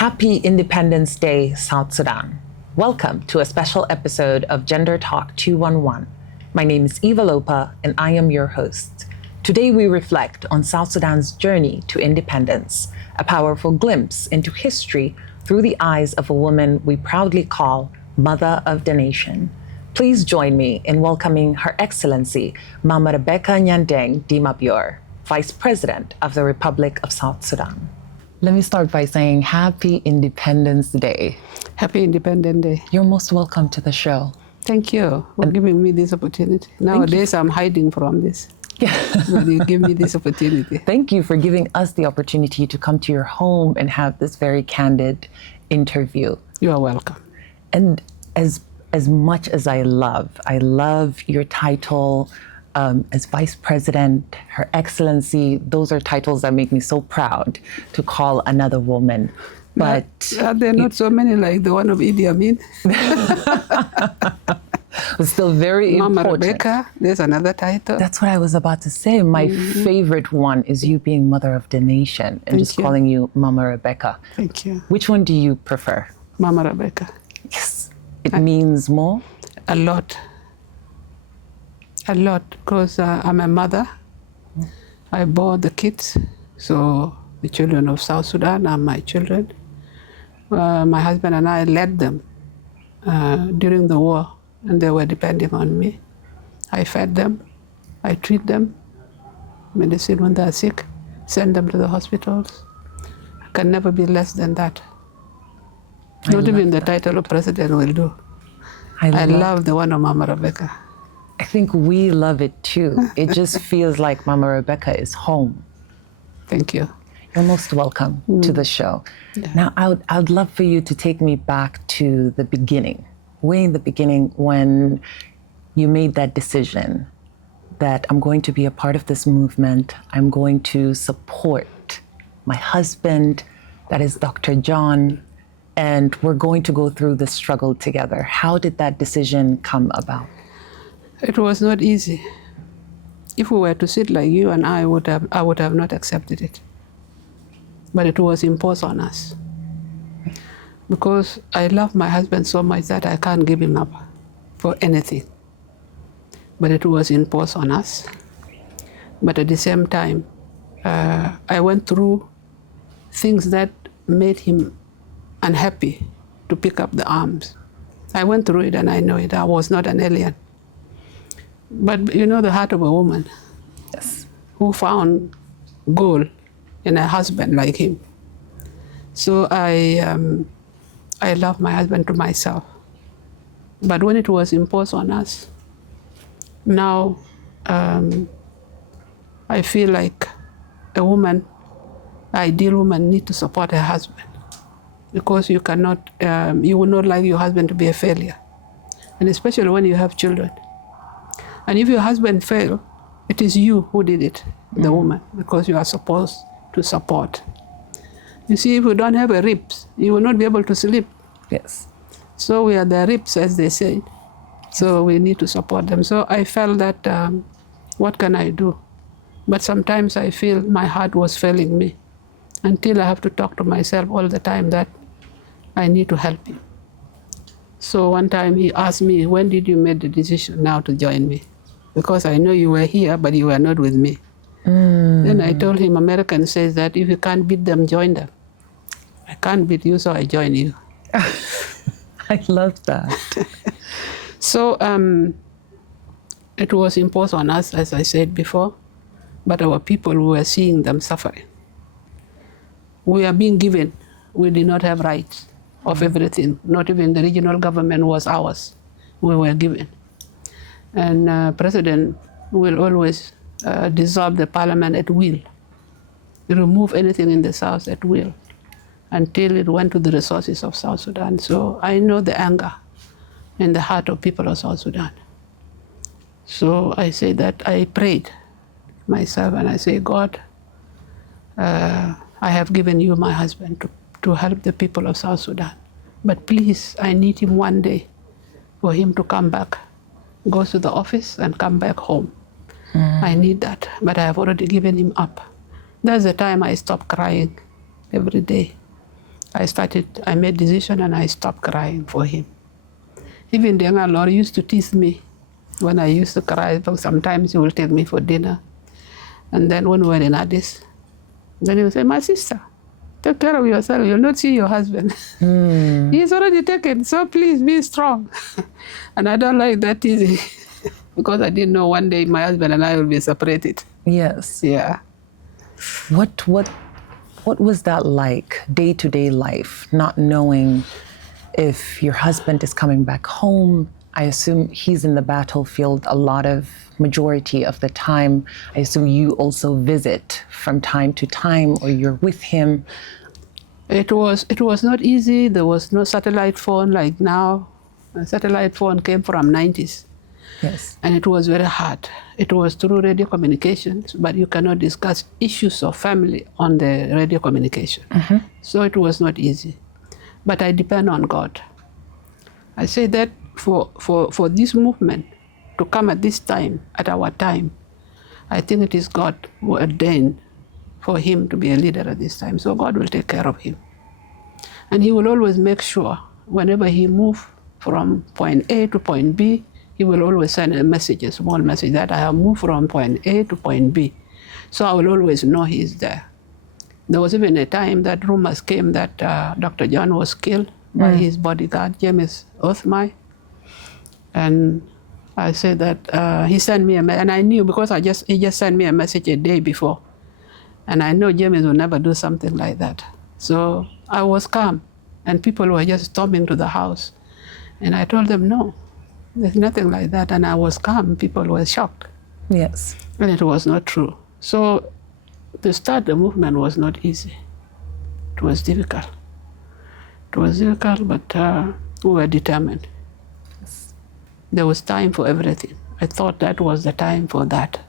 Happy Independence Day, South Sudan. Welcome to a special episode of Gender Talk 211. My name is Eva Lopa, and I am your host. Today we reflect on South Sudan's journey to independence, a powerful glimpse into history through the eyes of a woman we proudly call Mother of the Nation. Please join me in welcoming Her Excellency, Mama Rebecca Nyandeng de Mabior, Vice President of the Republic of South Sudan. Let me start by saying Happy Independence Day. Happy Independence Day. You're most welcome to the show. Thank you for giving me this opportunity. Nowadays, I'm hiding from this. But you give me this opportunity. Thank you for giving us the opportunity to come to your home and have this very candid interview. You are welcome. And as much as I love your title as Vice President, Her Excellency. Those are titles that make me so proud to call another woman. But are there not so many like the one of Idi Amin? It's still very Mama important. Rebecca, there's another title. That's what I was about to say. My favorite one is you being Mother of the Nation and just calling you Mama Rebecca. Thank you. Which one do you prefer? Mama Rebecca. Yes. It means more? A lot, because I'm a mother. I bore the kids, so the children of South Sudan are my children. My husband and I led them during the war, and they were depending on me. I fed them, I treat them, medicine when they're sick, send them to the hospitals. I can never be less than that. Not even the title of president will do. I love the one of Mama Rebecca. I think we love it too. It just feels like Mama Rebecca is home. Thank you. You're most welcome to the show. Yeah. Now, I'd love for you to take me back to the beginning, way in the beginning when you made that decision that I'm going to be a part of this movement. I'm going to support my husband, that is Dr. John, and we're going to go through this struggle together. How did that decision come about? It was not easy. If we were to sit like you and I would have not accepted it. But it was imposed on us. Because I love my husband so much that I can't give him up for anything. But it was imposed on us. But at the same time, I went through things that made him unhappy to pick up the arms. I went through it and I know it. I was not an alien. But you know the heart of a woman. Yes. Who found gold in a husband like him. So I love my husband to myself. But when it was imposed on us, now I feel like a woman, ideal woman, need to support her husband. Because you cannot, you will not like your husband to be a failure. And especially when you have children. And if your husband fails, it is you who did it, the woman, because you are supposed to support. You see, if you don't have a ribs, you will not be able to sleep. Yes. So we are the ribs, as they say. So we need to support them. So I felt that, what can I do? But sometimes I feel my heart was failing me until I have to talk to myself all the time that I need to help him. So one time he asked me, when did you make the decision now to join me? Because I know you were here, but you were not with me. Then I told him, American says that if you can't beat them, join them. I can't beat you, so I join you. I love that. So it was imposed on us, as I said before, but our people were seeing them suffering. We are being given, we did not have rights of everything. Not even the regional government was ours. We were given. And President will always dissolve the parliament at will, remove anything in the South at will, until it went to the resources of South Sudan. So I know the anger in the heart of people of South Sudan. So I say that I prayed myself and I say, God, I have given you my husband to help the people of South Sudan. But please, I need him one day for him to come back, go to the office and come back home. I need that, but I have already given him up. That's the time I stopped crying every day. I made decision and I stopped crying for him. Even the younger Lord used to tease me when I used to cry, but sometimes he will take me for dinner. And then when we were in Addis, then he would say, my sister, take care of yourself. You'll not see your husband. He's already taken, so please be strong. And I don't like that teasing because I didn't know one day my husband and I will be separated. Yes. Yeah. What was that like, day-to-day life, not knowing if your husband is coming back home? I assume he's in the battlefield a lot of majority of the time. I assume you also visit from time to time, or you're with him. It was not easy. There was no satellite phone like now. A satellite phone came from 90s. Yes. And it was very hard. It was through radio communications, but you cannot discuss issues of family on the radio communication. So it was not easy. But I depend on God. I say that for this movement to come at this time, at our time, I think it is God who ordained for him to be a leader at this time. So God will take care of him. And he will always make sure whenever he moves from point A to point B, he will always send a message, a small message, that I have moved from point A to point B. So I will always know he's there. There was even a time that rumors came that Dr. John was killed by his bodyguard, James Othmai. And I said that he sent me a message, and I knew because he just sent me a message a day before. And I know James will never do something like that. So I was calm, and people were just storming to the house. And I told them, no, there's nothing like that. And I was calm. People were shocked. Yes. And it was not true. So to start the movement was not easy. It was difficult. It was difficult, but we were determined. Yes. There was time for everything. I thought that was the time for that,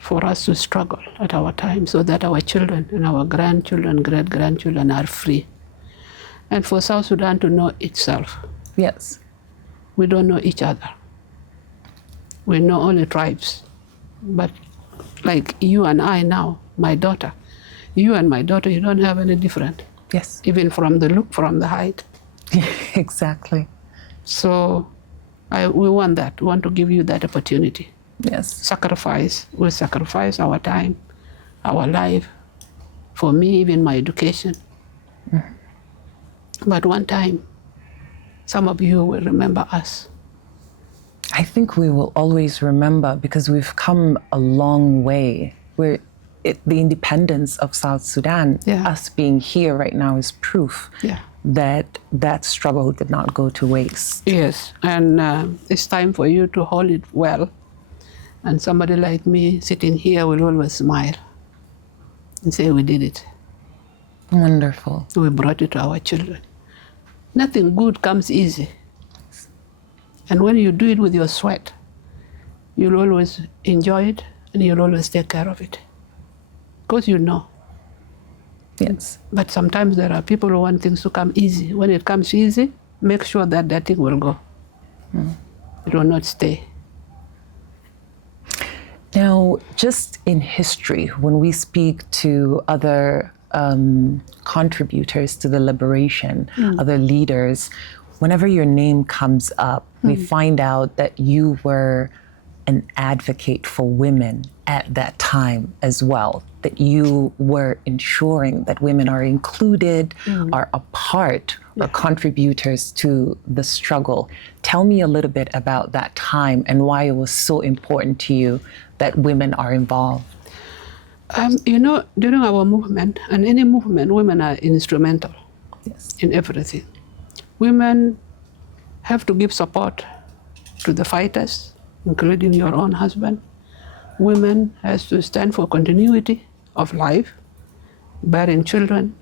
for us to struggle at our time so that our children and our grandchildren, great-grandchildren are free. And for South Sudan to know itself. Yes. We don't know each other. We know only tribes. But like you and I now, my daughter, you and my daughter, you don't have any different. Yes. Even from the look, from the height. Exactly. So we want that. We want to give you that opportunity. Yes. Sacrifice. We sacrifice our time, our life. For me, even my education. But one time, some of you will remember us. I think we will always remember, because we've come a long way. The independence of South Sudan, us being here right now, is proof that that struggle did not go to waste. Yes, and it's time for you to hold it well. And somebody like me sitting here will always smile and say, we did it. Wonderful. We brought it to our children. Nothing good comes easy. And when you do it with your sweat, you'll always enjoy it and you'll always take care of it. Because you know. Yes. But sometimes there are people who want things to come easy. When it comes easy, make sure that that thing will go. It will not stay. Now, just in history, when we speak to other contributors to the liberation, other leaders, whenever your name comes up, we find out that you were an advocate for women at that time as well, that you were ensuring that women are included, are a part, or contributors to the struggle. Tell me a little bit about that time and why it was so important to you that women are involved. You know, during our movement, and any movement, women are instrumental in everything. Women have to give support to the fighters, including your own husband. Women has to stand for continuity of life, bearing children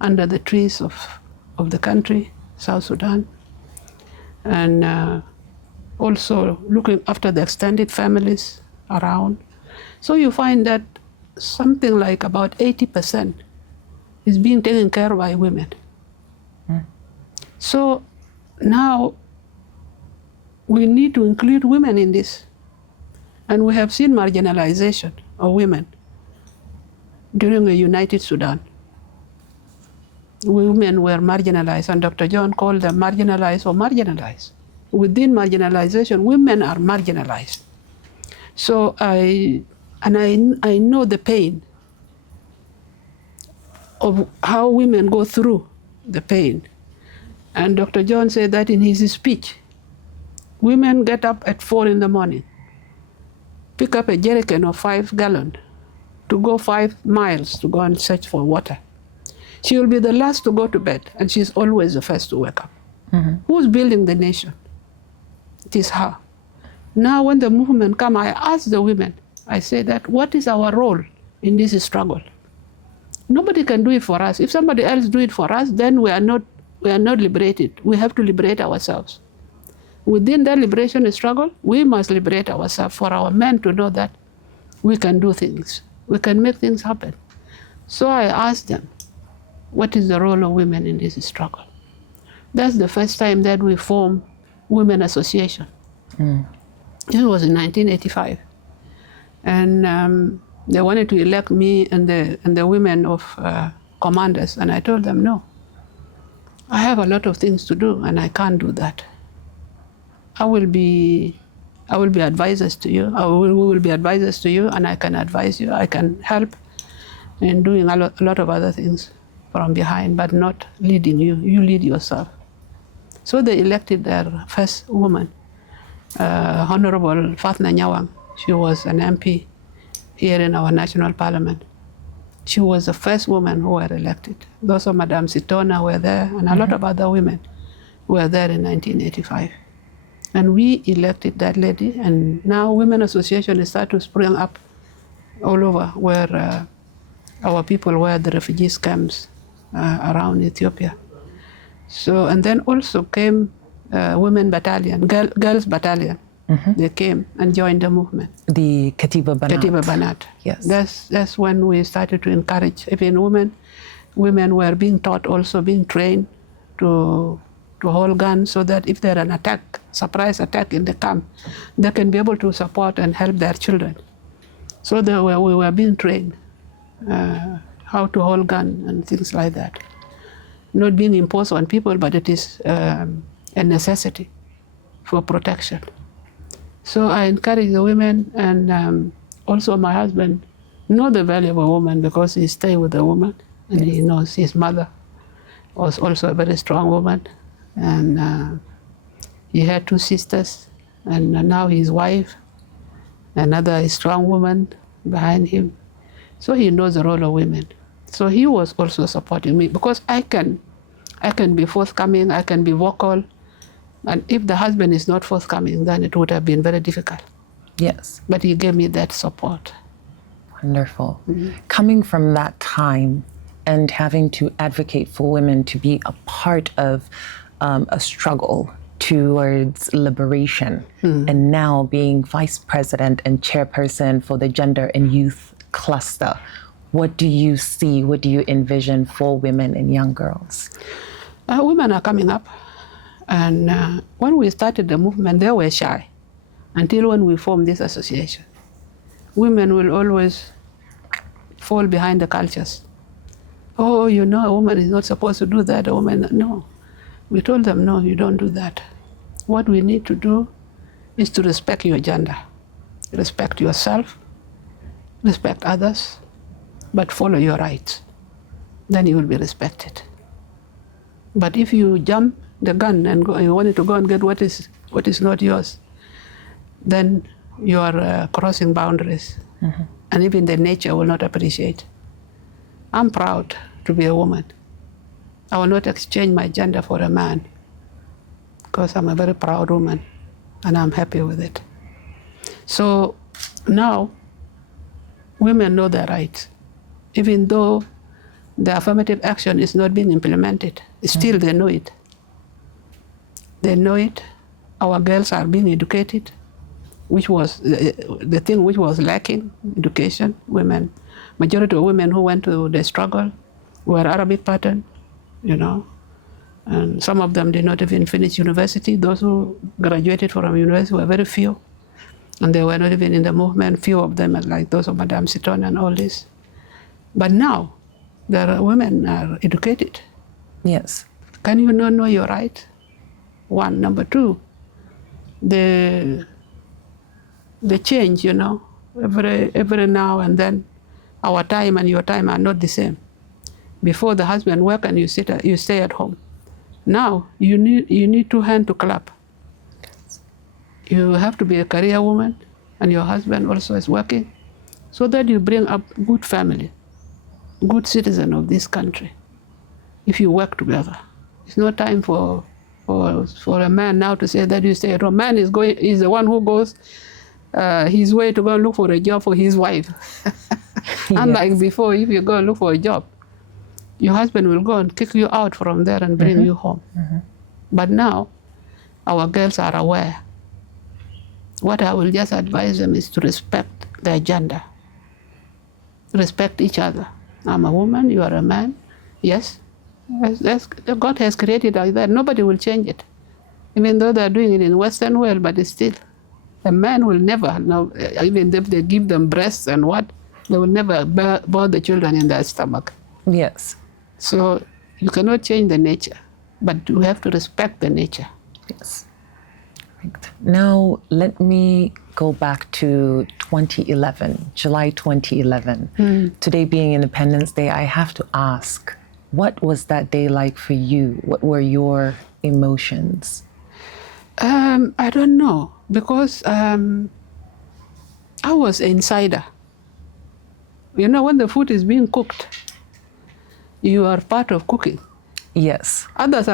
under the trees of the country, South Sudan, and also looking after the extended families around. So you find that something like about 80% is being taken care of by women. So now we need to include women in this. And we have seen marginalization of women during the United Sudan. women were marginalized, and Dr. John called them marginalized or marginalized. Within marginalization, women are marginalized. So I know the pain of how women go through the pain. And Dr. John said that in his speech. Women get up at 4 in the morning, pick up a jerrycan of 5 gallons to go 5 miles to go and search for water. She will be the last to go to bed, and she's always the first to wake up. Mm-hmm. Who's building the nation? It is her. Now when the movement come, I ask the women, I say that, what is our role in this struggle? Nobody can do it for us. If somebody else do it for us, then we are not liberated. We have to liberate ourselves. Within that liberation struggle, we must liberate ourselves for our men to know that we can do things. We can make things happen. So I asked them, what is the role of women in this struggle? That's the first time that we formed Women Association. This was in 1985. And they wanted to elect me and the women of commanders, and I told them, no. I have a lot of things to do, and I can't do that. I will be advisors to you. We will be advisors to you, and I can advise you. I can help in doing a lot of other things from behind, but not leading you. You lead yourself. So they elected their first woman, Honorable Fatna Nyawang. She was an MP here in our national parliament. She was the first woman who were elected. Those of Madame Sitona were there, and a lot of other women were there in 1985. And we elected that lady, and now Women Association is starting to spring up all over where our people were, the refugees camps around Ethiopia. So, and then also came Women Battalion, Girls Battalion. Mm-hmm. They came and joined the movement. The Katiba Banat. Katiba Banat. Yes. That's when we started to encourage even women. Women were being taught, also being trained to hold guns, so that if there an attack, surprise attack in the camp, they can be able to support and help their children. So we were being trained how to hold gun and things like that. Not being imposed on people, but it is a necessity for protection. So I encourage the women, and also my husband know the value of a woman because he stayed with a woman, and he knows his mother was also a very strong woman, and he had 2 sisters, and now his wife, another strong woman behind him. So he knows the role of women. So he was also supporting me because I can be forthcoming, I can be vocal. And if the husband is not forthcoming, then it would have been very difficult. Yes. But he gave me that support. Wonderful. Mm-hmm. Coming from that time and having to advocate for women to be a part of a struggle towards liberation, and now being vice president and chairperson for the Gender and Youth Cluster, what do you see, what do you envision for women and young girls? Women are coming up. And when we started the movement, they were shy until when we formed this association. Women will always fall behind the cultures. Oh, you know, a woman is not supposed to do that. A woman, no. We told them, no, you don't do that. What we need to do is to respect your gender, respect yourself, respect others, but follow your rights. Then you will be respected. But if you jump the gun and you wanted to go and get what is not yours, then you are crossing boundaries. Mm-hmm. And even the nature will not appreciate. I'm proud to be a woman. I will not exchange my gender for a man because I'm a very proud woman and I'm happy with it. So now women know their rights. Even though the affirmative action is not being implemented, still they know it. They know it. Our girls are being educated, which was the thing which was lacking, education. Women, majority of women who went to the struggle were Arabic pattern, you know, and some of them did not even finish university. Those who graduated from university were very few, and they were not even in the movement. Few of them, like those of Madame Siton and all this. But now, the women are educated. Yes. Can you not know your right? One. Number two, the change, every now and then, our time and your time are not the same. Before the husband work and you stay at home. Now you need two hands to clap. You have to be a career woman, and your husband also is working, so that you bring up good family, good citizen of this country. If you work together, it's no time for a man now to say that you stay at home. Man is the one who goes his way to go and look for a job for his wife. Unlike before, if you go and look for a job, your husband will go and kick you out from there and bring you home. But now, our girls are aware. What I will just advise them is to respect their gender. Respect each other. I'm a woman, you are a man. Yes, God has created like that. Nobody will change it. Even though they're doing it in Western world, but it's still, a man will never, even if they give them breasts and what, they will never bear the children in their stomach. Yes. So you cannot change the nature, but you have to respect the nature. Yes. Right. Now, let me go back to 2011, July 2011. Today being Independence Day, I have to ask, what was that day like for you? What were your emotions? I don't know, because I was an insider. You know, when the food is being cooked, you are part of cooking. Yes. Others,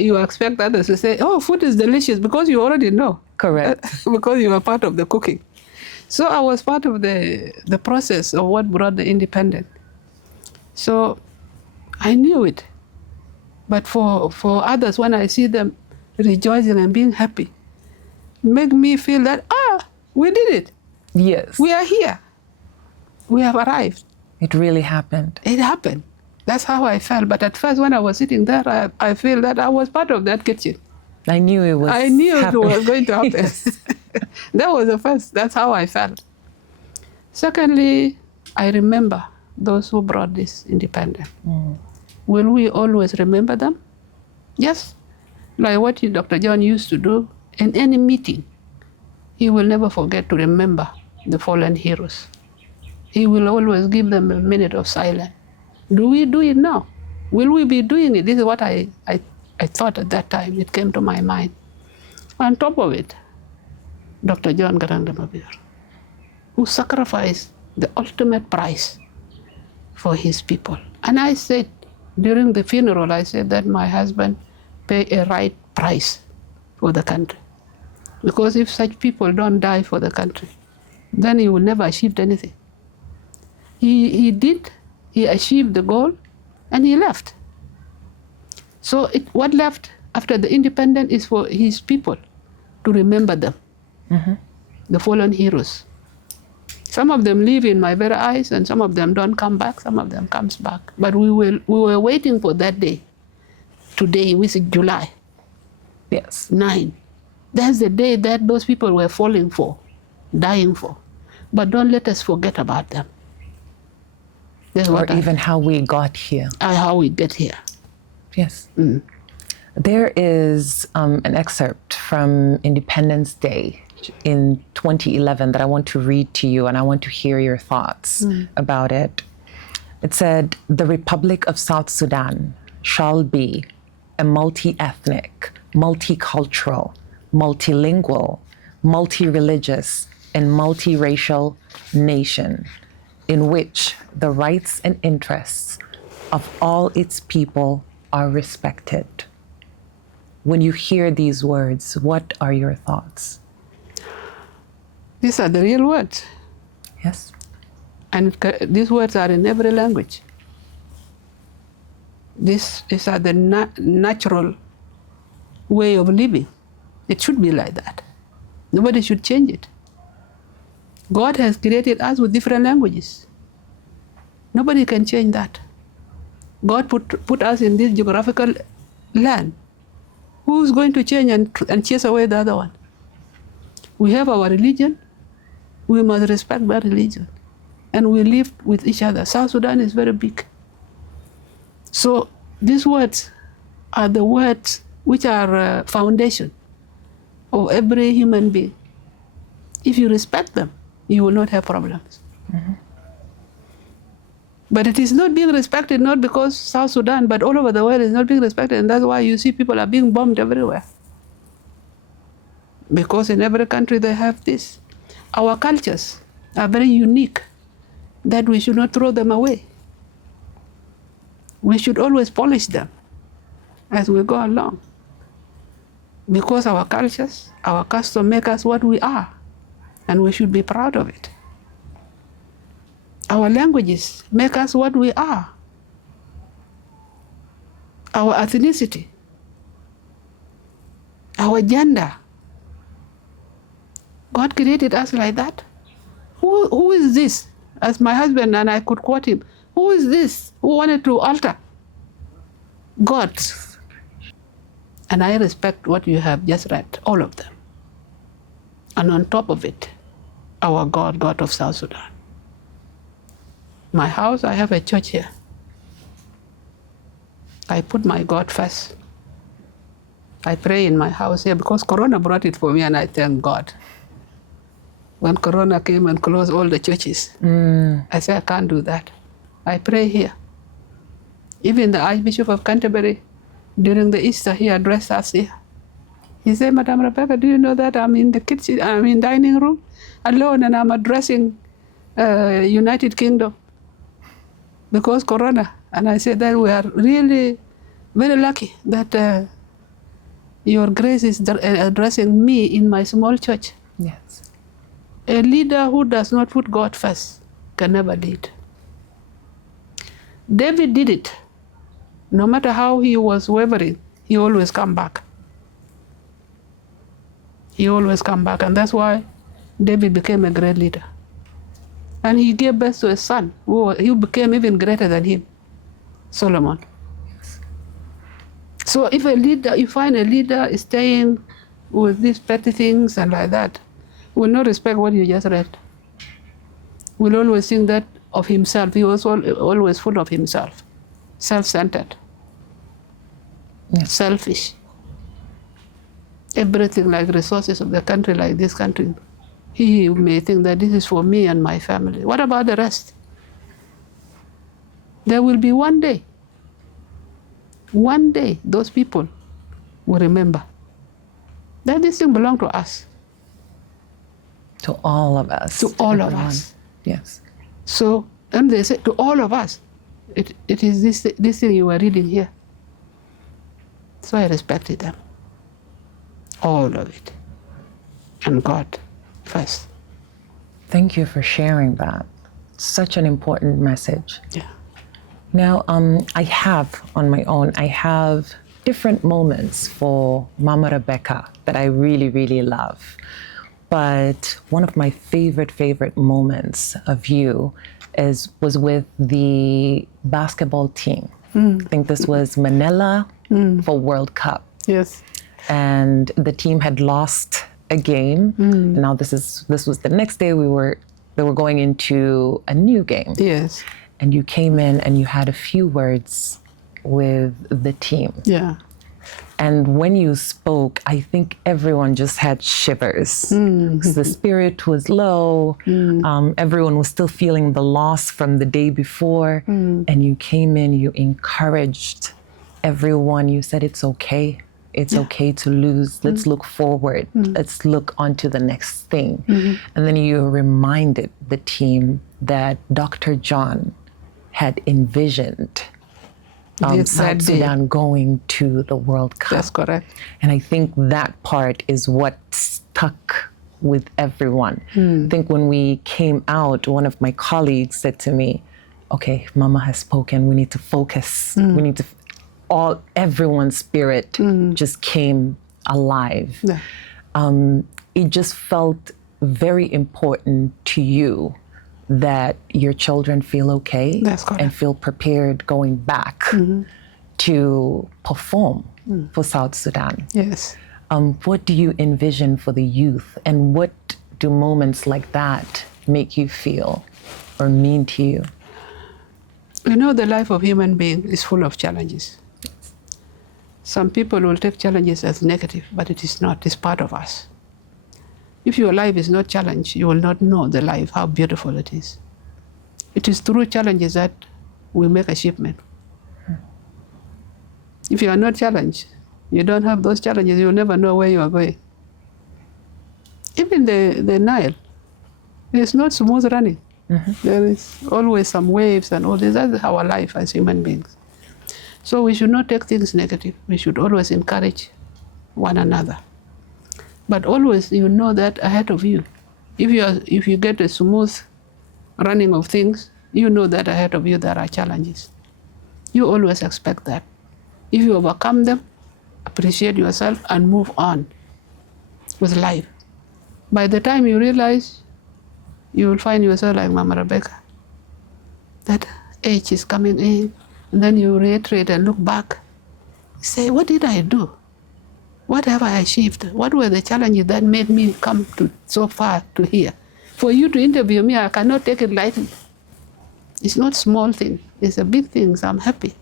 you expect others to say, oh, food is delicious, because you already know. Correct. Because you are part of the cooking. So I was part of the process of what brought the independence. So I knew it. But for others, when I see them rejoicing and being happy, make me feel that, we did it. Yes. We are here. We have arrived. It really happened. It happened. That's how I felt. But at first, when I was sitting there, I feel that I was part of that kitchen. I knew it was it was going to happen. That was the first. That's how I felt. Secondly, I remember those who brought this independence. Will we always remember them? Yes. Like what Dr. John used to do in any meeting. He will never forget to remember the fallen heroes. He will always give them a minute of silence. Do we do it now? Will we be doing it? This is what I thought at that time. It came to my mind. On top of it, Dr. John Nyandeng de Mabior, who sacrificed the ultimate price for his people. And I said, during the funeral, I said that my husband paid a right price for the country. Because if such people don't die for the country, then he will never achieve anything. He achieved the goal, and he left. So what left after the independence is for his people to remember them, the fallen heroes. Some of them live in my very eyes, and some of them don't come back, some of them comes back. But we were waiting for that day. Today, which is July 9. That's the day that those people were falling for, dying for. But don't let us forget about them. Or even how we got here. How we get here. Yes. There is an excerpt from Independence Day in 2011 that I want to read to you, and I want to hear your thoughts about it. It said, "The Republic of South Sudan shall be a multi-ethnic, multicultural, multilingual, multi-religious, and multiracial nation in which the rights and interests of all its people are respected." When you hear these words, what are your thoughts? These are the real words. Yes. And these words are in every language. These are the natural way of living. It should be like that. Nobody should change it. God has created us with different languages. Nobody can change that. God put us in this geographical land. Who's going to change and chase away the other one? We have our religion. We must respect that religion. And we live with each other. South Sudan is very big. So these words are the words which are foundation of every human being. If you respect them, you will not have problems. Mm-hmm. But it is not being respected, not because South Sudan, but all over the world is not being respected. And that's why you see people are being bombed everywhere. Because in every country they have this. Our cultures are very unique, that we should not throw them away. We should always polish them as we go along. Because our cultures, our customs make us what we are, and we should be proud of it. Our languages make us what we are. Our ethnicity, our gender. God created us like that. Who is this? As my husband, and I could quote him, who is this who wanted to alter God? And I respect what you have just read, all of them. And on top of it, our God, God of South Sudan. My house, I have a church here. I put my God first. I pray in my house here because Corona brought it for me, and I thank God. When Corona came and closed all the churches, I said, I can't do that. I pray here. Even the Archbishop of Canterbury, during the Easter, he addressed us here. He said, Madam Rebecca, do you know that I'm in the kitchen, I'm in dining room alone, and I'm addressing United Kingdom because Corona. And I said that we are really very lucky that your grace is addressing me in my small church. Yes. A leader who does not put God first can never lead. David did it. No matter how he was wavering, he always come back. He always come back, and that's why David became a great leader. And he gave birth to a son who became even greater than him, Solomon. Yes. So if you find a leader is staying with these petty things and like that, will not respect what you just read. Will always think that of himself. He was always full of himself, self-centered, selfish. Everything like resources of the country, like this country, he may think that this is for me and my family. What about the rest? There will be one day, those people will remember that this thing belongs to us. To all of us. To all of us. Yes. So, and they say to all of us, it is this thing you are reading here. So I respected them. All of it. And God first. Thank you for sharing that. Such an important message. Yeah. Now, I have different moments for Mama Rebecca that I really, really love. But one of my favorite moments of you was with the basketball team. I think this was Manila for World Cup. Yes. And the team had lost a game. Now this was the next day they were going into a new game. Yes. And you came in and you had a few words with the team. Yeah. And when you spoke, I think everyone just had shivers. The spirit was low. Everyone was still feeling the loss from the day before. And you came in, you encouraged everyone. You said, it's okay. It's okay to lose. Let's look forward. Let's look onto the next thing. And then you reminded the team that Dr. John had envisioned South Sudan going to the World Cup. That's correct. And I think that part is what stuck with everyone. I think when we came out, one of my colleagues said to me, okay, Mama has spoken, we need to focus. We need to, everyone's spirit just came alive. Yeah. It just felt very important to you that your children feel okay and feel prepared going back to perform for South Sudan. Yes. What do you envision for the youth, and what do moments like that make you feel or mean to you? You know, the life of human being is full of challenges. Some people will take challenges as negative, but it is not. It's part of us. If your life is not challenged, you will not know the life, how beautiful it is. It is through challenges that we make achievement. If you are not challenged, you don't have those challenges, you will never know where you are going. Even the Nile, it's not smooth running. There is always some waves and all this. That's our life as human beings. So we should not take things negative. We should always encourage one another. But always you know that ahead of you. If you get a smooth running of things, you know that ahead of you there are challenges. You always expect that. If you overcome them, appreciate yourself and move on with life. By the time you realize, you will find yourself like Mama Rebecca. That age is coming in, and then you reiterate and look back. Say, what did I do? What have I achieved? What were the challenges that made me come to so far to here? For you to interview me, I cannot take it lightly. It's not small thing. It's a big thing, so I'm happy.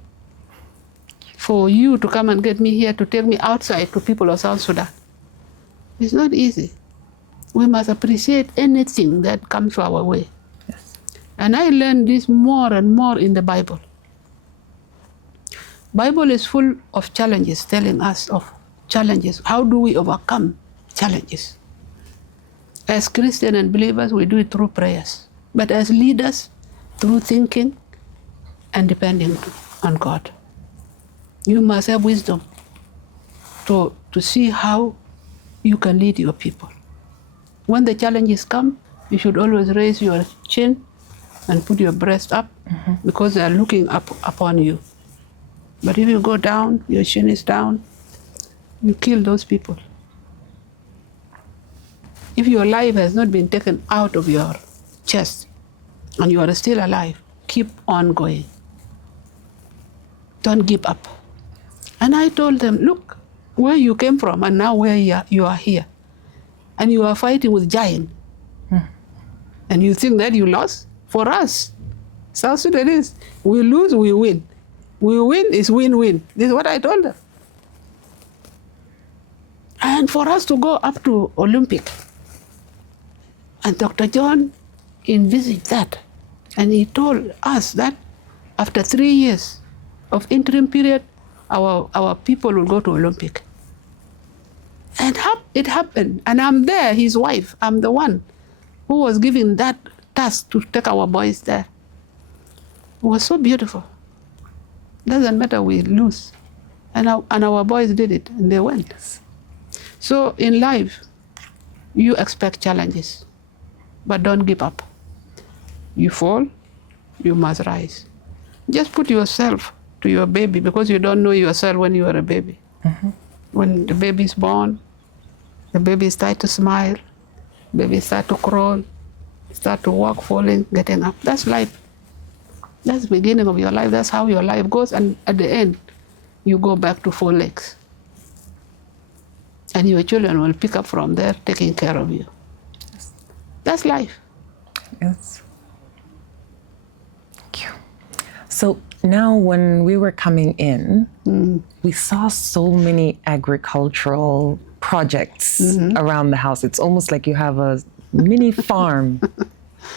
For you to come and get me here, to take me outside to people of South Sudan, it's not easy. We must appreciate anything that comes our way. Yes. And I learned this more and more in the Bible. Bible is full of challenges, telling us of challenges. How do we overcome challenges? As Christians and believers, we do it through prayers. But as leaders, through thinking and depending on God. You must have wisdom to see how you can lead your people. When the challenges come, you should always raise your chin and put your breast up because they are looking up upon you. But if you go down, your chin is down, you kill those people. If your life has not been taken out of your chest and you are still alive, keep on going. Don't give up. And I told them, look, where you came from and now where you are here. And you are fighting with giants. And you think that you lost? For us, South Sudanese, we lose, we win. We win is win-win. This is what I told them. And for us to go up to Olympic, and Dr. John envisaged that. And he told us that after 3 years of interim period, our people will go to Olympic. And it happened. And I'm there, his wife. I'm the one who was given that task to take our boys there. It was so beautiful. Doesn't matter, we lose. And our boys did it, and they went. So in life, you expect challenges, but don't give up. You fall, you must rise. Just put yourself to your baby, because you don't know yourself when you are a baby. When the baby is born, the baby starts to smile, baby starts to crawl, start to walk, falling, getting up. That's life. That's the beginning of your life. That's how your life goes. And at the end, you go back to 4 legs. And your children will pick up from there, taking care of you. Yes. That's life. Yes. Thank you. So now when we were coming in, we saw so many agricultural projects around the house. It's almost like you have a mini farm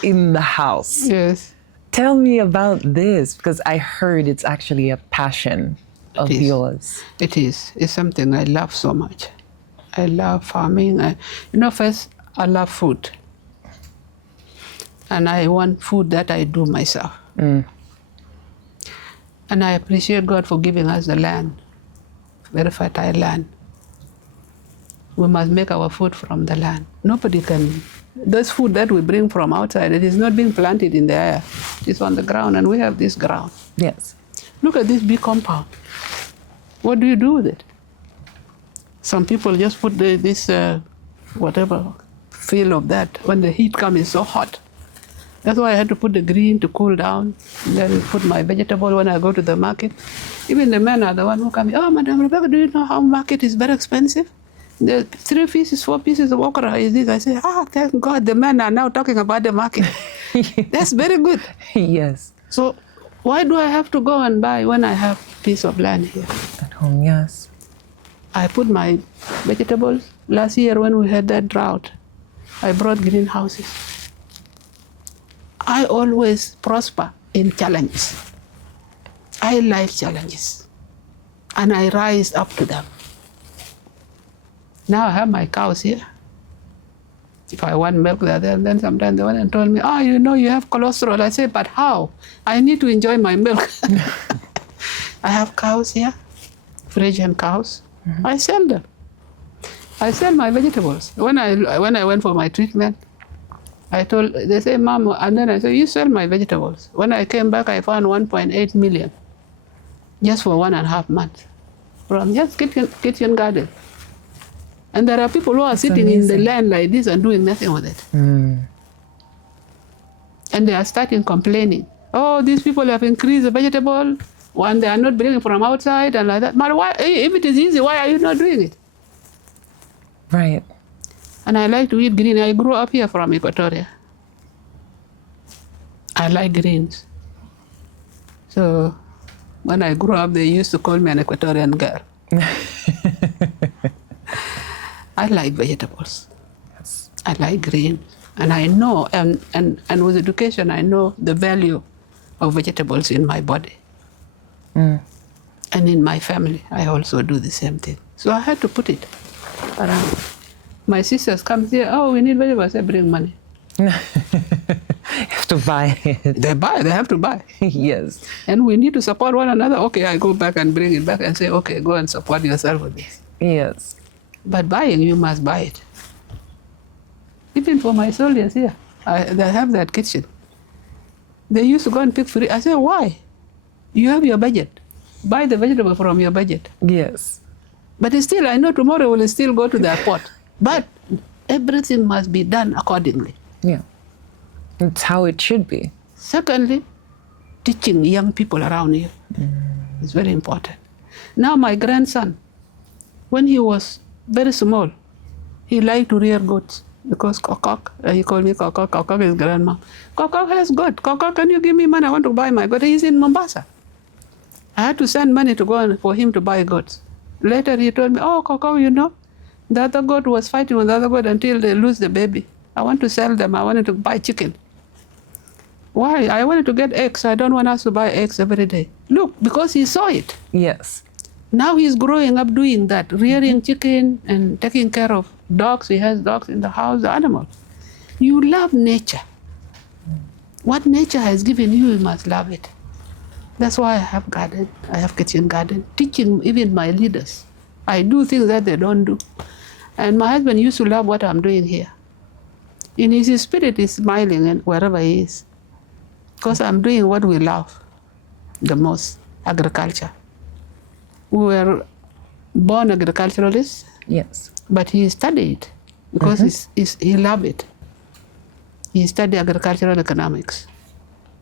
in the house. Yes. Tell me about this, because I heard it's actually a passion of yours. It is. It's something I love so much. I love farming. First, I love food. And I want food that I do myself. And I appreciate God for giving us the land, very fertile land. We must make our food from the land. Nobody can. This food that we bring from outside, it is not being planted in the air. It's on the ground, and we have this ground. Yes. Look at this big compound. What do you do with it? Some people just put this feel of that. When the heat comes, it's so hot. That's why I had to put the green to cool down, and then put my vegetable when I go to the market. Even the men are the one who come, oh, Madam Rebecca, do you know how market is very expensive? The 3 pieces, 4 pieces of okra is this. I say, thank God the men are now talking about the market. That's very good. Yes. So why do I have to go and buy when I have a piece of land here? At home, yes. I put my vegetables. Last year when we had that drought, I brought greenhouses. I always prosper in challenges. I like challenges, and I rise up to them. Now I have my cows here. If I want milk, they're there. And then sometimes they went and told me, you have cholesterol. I say, but how? I need to enjoy my milk. I have cows here, Frisian cows. Mm-hmm. I sell them. I sell my vegetables. When I went for my treatment, they say, Mom, and then I said, you sell my vegetables. When I came back, I found 1.8 million just for 1.5 months from just kitchen garden. And there are people who are sitting in the land like this and doing nothing with it. Mm. And they are starting complaining. Oh, these people have increased the vegetable, and they are not bringing from outside and like that. But why, if it is easy, why are you not doing it? Right. And I like to eat green. I grew up here from Equatoria. I like greens. So when I grew up, they used to call me an Equatorian girl. I like vegetables. Yes. I like green. And I know, and with education, I know the value of vegetables in my body. Mm. And in my family, I also do the same thing. So I had to put it around. My sisters come here, we need vegetables. I bring money. You have to buy it. They have to buy. Yes. And we need to support one another. Okay, I go back and bring it back and say, okay, go and support yourself with this. Yes. But buying, you must buy it. Even for my soldiers here, they have that kitchen. They used to go and pick fruit. I said, why? You have your budget. Buy the vegetable from your budget. Yes. But still, I know tomorrow we'll still go to the airport. But everything must be done accordingly. Yeah. That's how it should be. Secondly, teaching young people around you is very important. Now my grandson, when he was very small, he liked to rear goats because Kokok, he called me Kokok. Kokok is grandma. Kokok has goat. Kokok, can you give me money? I want to buy my goat. He's in Mombasa. I had to send money to go for him to buy goats. Later he told me, Kokok, the other goat was fighting with the other goat until they lose the baby. I want to sell them. I wanted to buy chicken. Why? I wanted to get eggs. I don't want us to buy eggs every day. Look, because he saw it. Yes. Now he's growing up doing that, rearing chicken and taking care of dogs. He has dogs in the house, the animals. You love nature. What nature has given you, you must love it. That's why I have garden. I have kitchen garden, teaching even my leaders. I do things that they don't do. And my husband used to love what I'm doing here. In his spirit, he's smiling and wherever he is. Because I'm doing what we love the most, agriculture. We were born agriculturalists. Yes. But he studied because he loved it. He studied agricultural economics.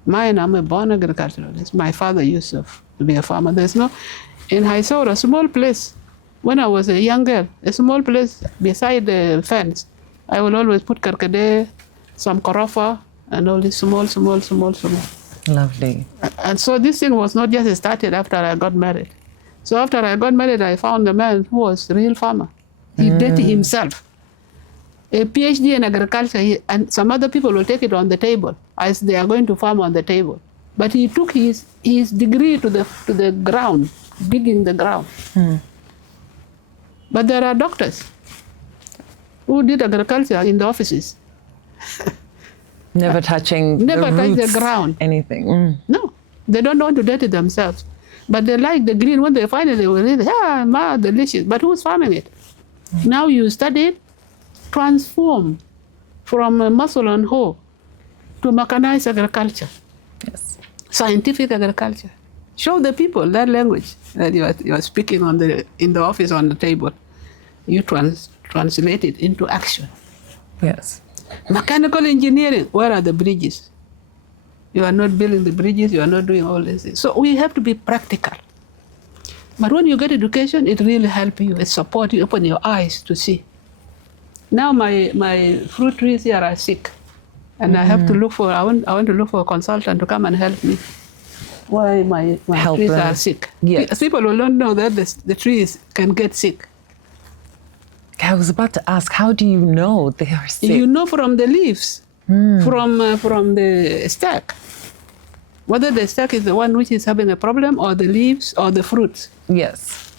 I'm a born agriculturalist. My father used to be a farmer. In Hysora, a small place, when I was a young girl, a small place beside the fence, I will always put karkade, some korofa, and all this small. Lovely. And so this thing was not just started after I got married. So after I got married, I found a man who was a real farmer. He did it himself. A PhD in agriculture, and some other people will take it on the table as they are going to farm on the table. But he took his degree to the ground, digging the ground. But there are doctors who did agriculture in the offices. Never touching the ground. Anything. No, they don't want to dirty themselves. But they like the green. When they find it, they will eat it. Delicious. But who's farming it? Now you study it, transform from a muscle and hoe to mechanized agriculture. Yes. Scientific agriculture. Show the people that language that you are speaking in the office on the table. You translate it into action. Yes. Mechanical engineering. Where are the bridges? You are not building the bridges. You are not doing all these things. So we have to be practical. But when you get education, it really helps you. It supports you. Open your eyes to see. Now my fruit trees here are sick, and I have to look for. I want to look for a consultant to come and help me. Why my trees are sick? Yes. People will not know that the trees can get sick. I was about to ask, how do you know they are sick? You know from the leaves, from the stalk. Whether the stalk is the one which is having a problem, or the leaves, or the fruits. Yes.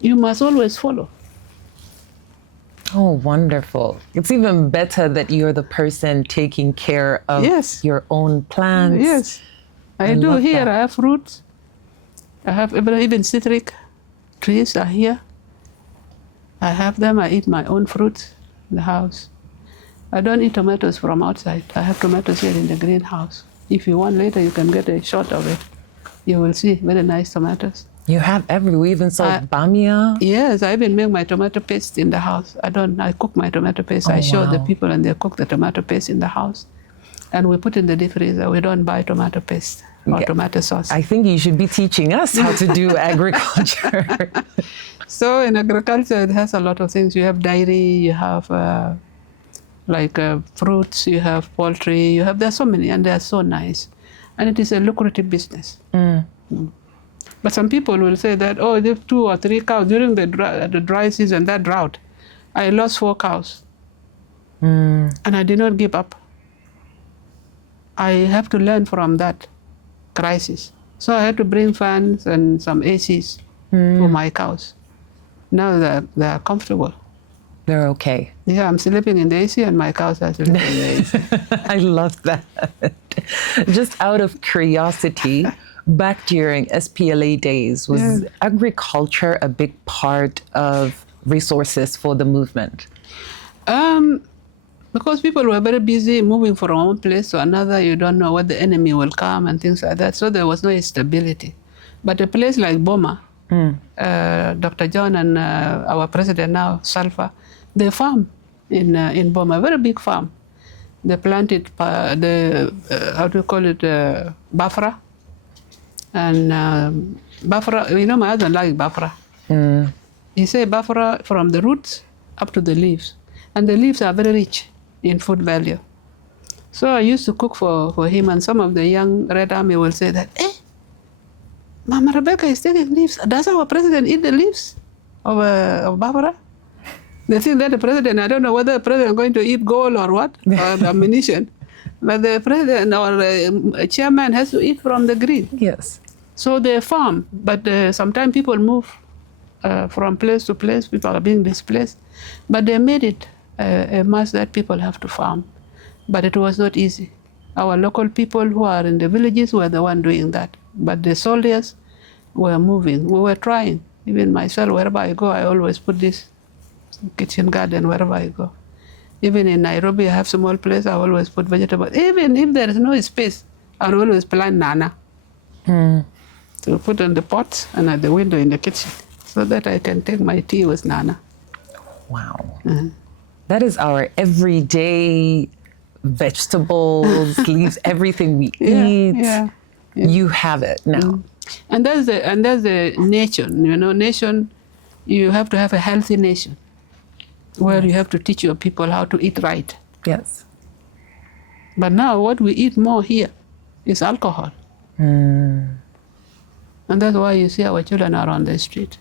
You must always follow. Oh, wonderful. It's even better that you're the person taking care of your own plants. Yes. I do here. I have fruits. I have even citric trees are here. I have them. I eat my own fruits in the house. I don't eat tomatoes from outside. I have tomatoes here in the greenhouse. If you want later, you can get a shot of it. You will see very nice tomatoes. You have we even sold bamia. Yes, I even make my tomato paste in the house. I cook my tomato paste. I show the people and they cook the tomato paste in the house. And we put in the deep freezer. We don't buy tomato paste or tomato sauce. I think you should be teaching us how to do agriculture. So in agriculture, it has a lot of things. You have dairy, you have fruits, you have poultry, there's so many, and they're so nice. And it is a lucrative business. But some people will say that, oh, they have 2 or 3 cows. During the dry season, that drought, I lost 4 cows. And I did not give up. I have to learn from that crisis. So I had to bring fans and some ACs for my cows. Now they're comfortable. They're okay. Yeah, I'm sleeping in the AC and my cows are sleeping in the AC. I love that. Just out of curiosity, back during SPLA days, was agriculture a big part of resources for the movement? Because people were very busy moving from one place to another, you don't know what the enemy will come and things like that. So there was no stability. But a place like Boma, Dr. John and our president now, Salva, they farm in Boma, a very big farm. They planted bafra. And bafra, my husband likes bafra. He say bafra from the roots up to the leaves. And the leaves are very rich in food value. So I used to cook for him, and some of the young Red Army will say that, Mama Rebecca is taking leaves. Does our president eat the leaves of bafra? They think that the president, I don't know whether the president is going to eat gold or what, or ammunition. But the president or chairman has to eat from the green. Yes. So they farm, but sometimes people move from place to place. People are being displaced. But they made it a must that people have to farm. But it was not easy. Our local people who are in the villages were the one doing that. But the soldiers were moving. We were trying. Even myself, wherever I go, I always put this kitchen garden wherever I go. Even in Nairobi, I have a small place, I always put vegetables. Even if there is no space, I always plant nana. To put in the pots and at the window in the kitchen, so that I can take my tea with nana. Wow. That is our everyday vegetables, leaves, everything we eat. Yeah. You have it now. And that's the nation. Nation, you have to have a healthy nation, where you have to teach your people how to eat right. Yes. But now what we eat more here is alcohol. And that's why you see our children are on the street.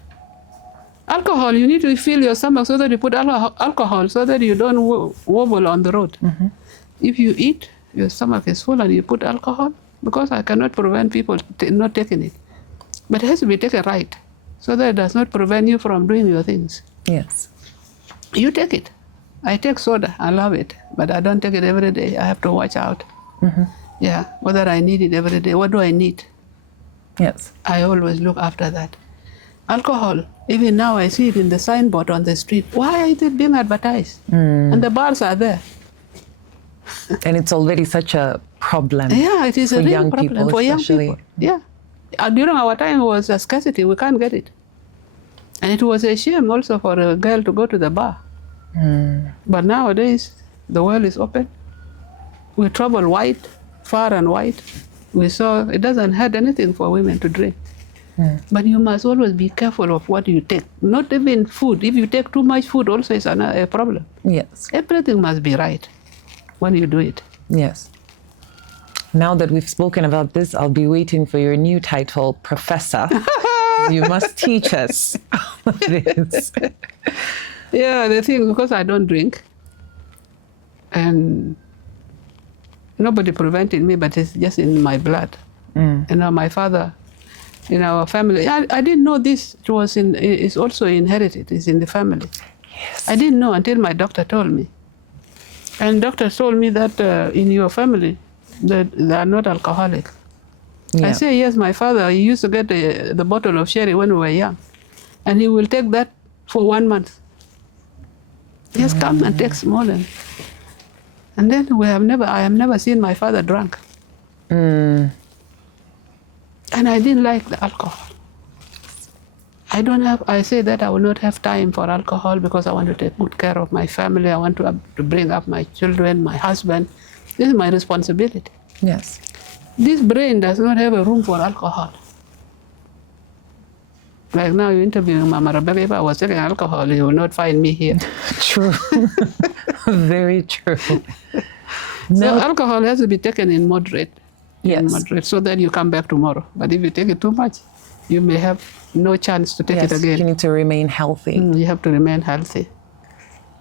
Alcohol, you need to fill your stomach so that you put alcohol so that you don't wobble on the road. If you eat, your stomach is full and you put alcohol, because I cannot prevent people not taking it. But it has to be taken right, so that it does not prevent you from doing your things. Yes. You take it. I take soda. I love it. But I don't take it every day. I have to watch out. Yeah, whether I need it every day. What do I need? Yes. I always look after that. Alcohol, even now I see it in the signboard on the street. Why is it being advertised? And the bars are there. And it's already such a problem. Yeah, it is for a real young problem people, for young especially. people. Yeah. During our time it was a scarcity. We can't get it. And it was a shame also for a girl to go to the bar. But nowadays, the world is open. We travel wide, far and wide. We saw it doesn't hurt anything for women to drink. But you must always be careful of what you take. Not even food. If you take too much food also is a problem. Yes. Everything must be right when you do it. Yes. Now that we've spoken about this, I'll be waiting for your new title, Professor. You must teach us all of this. Yeah, the thing, because I don't drink, and nobody prevented me, but it's just in my blood. My father, in our family, I didn't know this. It's also inherited. It's in the family. Yes. I didn't know until my doctor told me. And doctor told me that in your family, they are not alcoholic. Yeah. I say, yes, my father, he used to get the bottle of sherry when we were young. And he will take that for 1 month. Just come and take small. And then I have never seen my father drunk. And I didn't like the alcohol. I say that I will not have time for alcohol because I want to take good care of my family. I want to bring up my children, my husband. This is my responsibility. Yes. This brain does not have a room for alcohol. Like now, you interviewing Mama Rebecca, if I was taking alcohol, you will not find me here. True. Very true. So alcohol has to be taken in moderate. Yes. Moderate, so that you come back tomorrow. But if you take it too much, you may have no chance to take it again. You need to remain healthy. You have to remain healthy.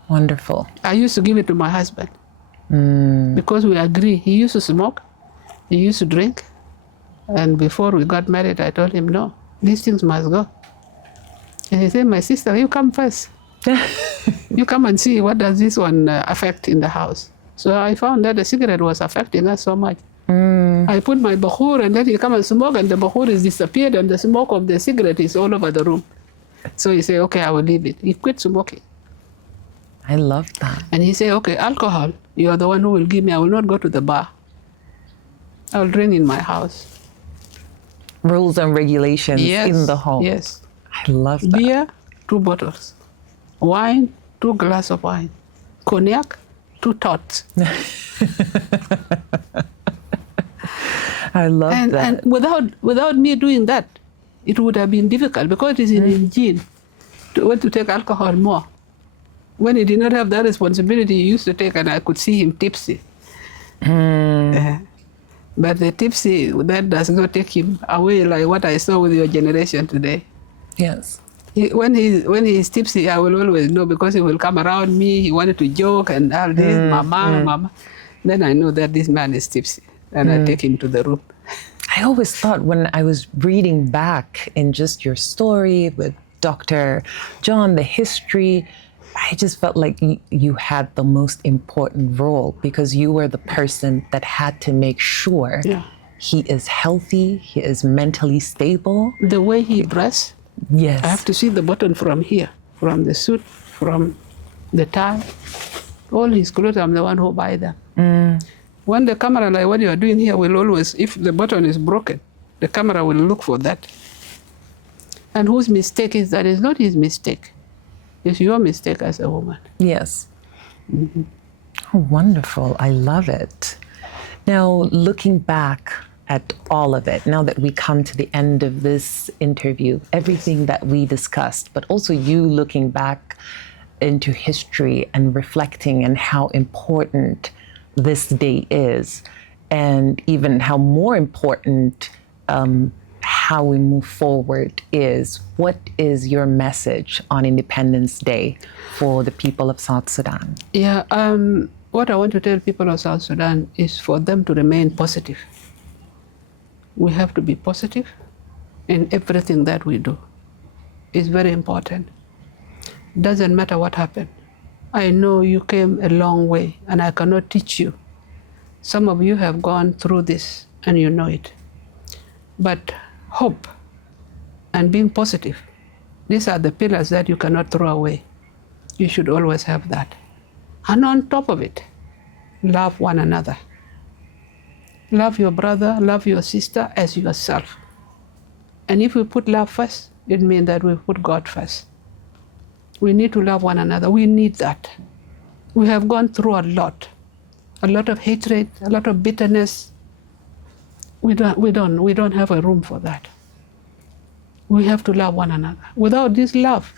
Wonderful. I used to give it to my husband because we agree. He used to smoke, he used to drink, and before we got married, I told him, no, these things must go. And he said, my sister, you come first. You come and see what does this one affect in the house. So I found that the cigarette was affecting us so much. I put my bakhur and then he come and smoke and the bakhur is disappeared and the smoke of the cigarette is all over the room. So he said, okay, I will leave it. He quit smoking. I love that. And he said, okay, alcohol, you are the one who will give me. I will not go to the bar. I will drink in my house. Rules and regulations in the home. Yes. I love that. Beer, 2 bottles. Wine, 2 glasses of wine. Cognac, 2 tots. I love that. And without me doing that, it would have been difficult because it is in his gene to want to take alcohol more. When he did not have that responsibility, he used to take, and I could see him tipsy. But the tipsy, that does not take him away like what I saw with your generation today. Yes. When he is tipsy, I will always know because he will come around me. He wanted to joke and all this, mama. Then I know that this man is tipsy, and I take him to the room. I always thought when I was reading back in just your story with Dr. John, the history, I just felt like you had the most important role because you were the person that had to make sure he is healthy, he is mentally stable. The way he dressed, yes, I have to see the button from here, from the suit, from the tie. All his clothes, I'm the one who buy them. When the camera, like what you are doing here, will always, if the button is broken, the camera will look for that. And whose mistake is that? It's not his mistake. It's your mistake as a woman. Yes. Oh, wonderful. I love it. Now, looking back at all of it, now that we come to the end of this interview, everything that we discussed, but also you looking back into history and reflecting on how important this day is, and even how more important how we move forward is. What is your message on Independence Day for the people of South Sudan? Yeah, what I want to tell people of South Sudan is for them to remain positive. We have to be positive in everything that we do. It's very important. Doesn't matter what happened. I know you came a long way and I cannot teach you. Some of you have gone through this and you know it. But hope and being positive, these are the pillars that you cannot throw away. You should always have that. And on top of it, love one another. Love your brother, love your sister as yourself. And if we put love first, it means that we put God first. We need to love one another. We need that. We have gone through a lot of hatred, a lot of bitterness. We don't have a room for that. We have to love one another. Without this love,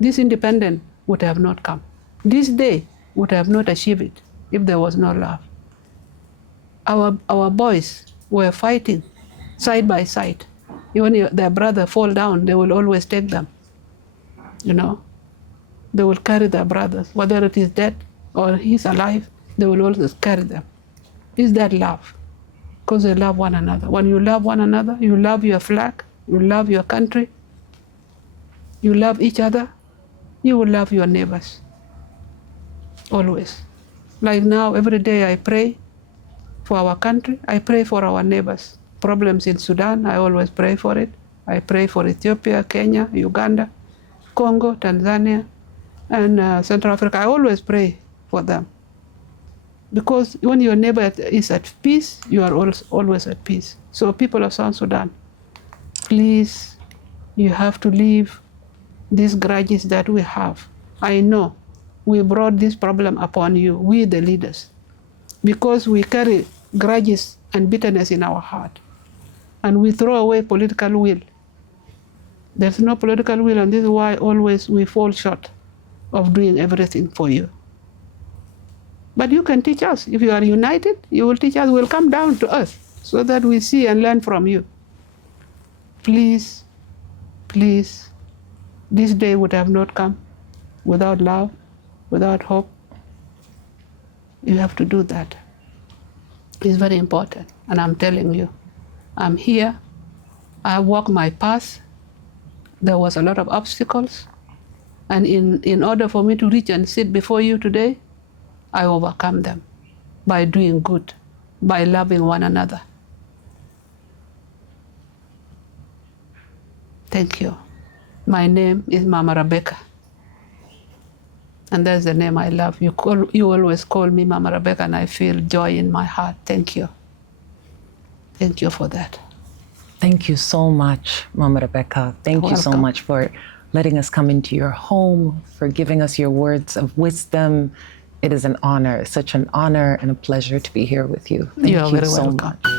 this independence would have not come. This day would have not achieved it if there was no love. Our boys were fighting side by side. Even if their brother fall down, they will always take them. You know, they will carry their brothers, whether it is dead or he's alive, they will always carry them. Is that love? Because they love one another. When you love one another, you love your flag, you love your country, you love each other, you will love your neighbors. Always. Like now, every day I pray for our country, I pray for our neighbors. Problems in Sudan, I always pray for it. I pray for Ethiopia, Kenya, Uganda, Congo, Tanzania, and Central Africa. I always pray for them. Because when your neighbor is at peace, you are always at peace. So people of South Sudan, please, you have to leave these grudges that we have. I know we brought this problem upon you, we the leaders, because we carry grudges and bitterness in our heart. And we throw away political will. There's no political will, and this is why always we fall short of doing everything for you. But you can teach us. If you are united, you will teach us, will come down to us so that we see and learn from you. Please, please, this day would have not come without love, without hope. You have to do that. It's very important. And I'm telling you, I'm here. I walk my path. There was a lot of obstacles. And in order for me to reach and sit before you today, I overcome them by doing good, by loving one another. Thank you. My name is Mama Rebecca. And that's the name I love. You always call me Mama Rebecca, and I feel joy in my heart. Thank you. Thank you for that. Thank you so much, Mama Rebecca. Thank you so much for letting us come into your home, for giving us your words of wisdom. It is an honor, such an honor and a pleasure to be here with you. Thank you very so welcome. much.